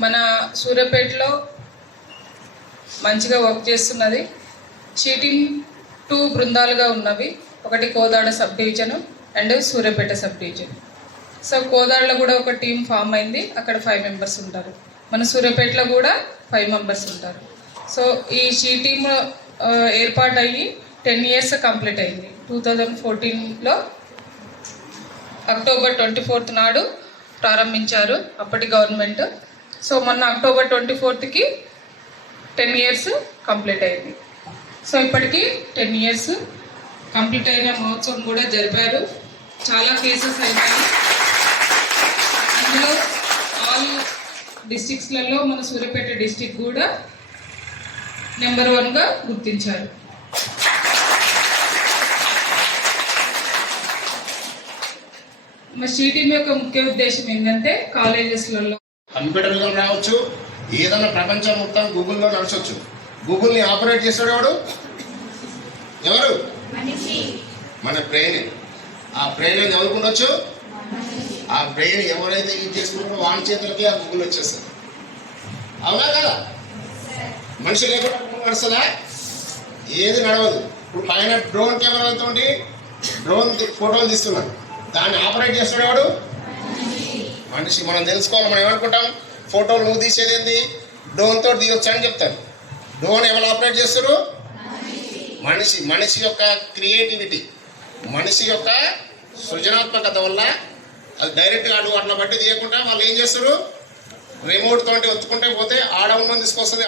మన సూర్యాపేటలో మంచిగా వర్క్ చేస్తున్నది. చీటింగ్ టూ బృందాలుగా ఉన్నవి. ఒకటి Kodad subdivision and Suryapet subdivision so కోదాడలో కూడా ఒక టీం ఫామ్ అయింది. అక్కడ ఫైవ్ మెంబర్స్ ఉంటారు. మన సూర్యాపేటలో కూడా ఫైవ్ మెంబర్స్ ఉంటారు. సో ఈ షీ టీమ్ ఏర్పాటు అయ్యి టెన్ ఇయర్స్ కంప్లీట్ అయింది. టూ థౌజండ్ ఫోర్టీన్లో అక్టోబర్ ట్వంటీ ఫోర్త్ నాడు ప్రారంభించారు అప్పటి గవర్నమెంట్. సో మొన్న అక్టోబర్ ట్వంటీ ఫోర్త్కి టెన్ ఇయర్స్ కంప్లీట్ అయింది. సో ఇప్పటికీ టెన్ ఇయర్స్ కంప్లీట్ అయిన మహోత్సవం కూడా జరిపారు. చాలా కేసెస్ అయినాయి. అందులో ఆల్ డిస్టిక్స్లలో మన సూర్యాపేట డిస్టిక్ కూడా నెంబర్ వన్గా గుర్తించారు. మా సిటీం యొక్క ముఖ్య ఉద్దేశం ఏంటంటే కాలేజెస్లలో కంప్యూటర్ యుగం రావచ్చు ఏదైనా ప్రపంచం మొత్తం గూగుల్లో నడచవచ్చు గూగుల్ని ఆపరేట్ చేస్తాడు ఎవడు? ఎవరు? మన బ్రెయిన్. ఆ బ్రెయిన్ ఎవరికి ఉండొచ్చు? ఆ బ్రెయిన్ ఎవరైతే యూజ్ చేసుకుంటారో వాని చేతులకి ఆ గూగుల్ వచ్చేస్తుంది. అవునా కదా? మనిషి లేకుండా నడుస్తుందా? ఏది నడవదు. ఇప్పుడు పైన డ్రోన్ కెమెరాలతో డ్రోన్ ఫోటోలు తీస్తున్నాం దాన్ని ఆపరేట్ చేస్తున్నాడు వాడు మనిషి. మనం తెలుసుకోవాలి మనం ఏమనుకుంటాం? ఫోటోలు నువ్వు తీసేది ఏంది? డ్రోన్ తోటి తీయొచ్చు అని చెప్తారు డ్రోన్ ఎవరు ఆపరేట్ చేస్తారు మనిషి. మనిషి యొక్క క్రియేటివిటీ. మనిషి యొక్క సృజనాత్మకత వల్ల అది డైరెక్ట్గా అడుగు అట్లా బట్టి తీయకుండా వాళ్ళు ఏం చేస్తారు రిమోట్ తోటి ఒత్తుకుంటే పోతే ఆడ ఉన్న తీసుకొస్తుంది.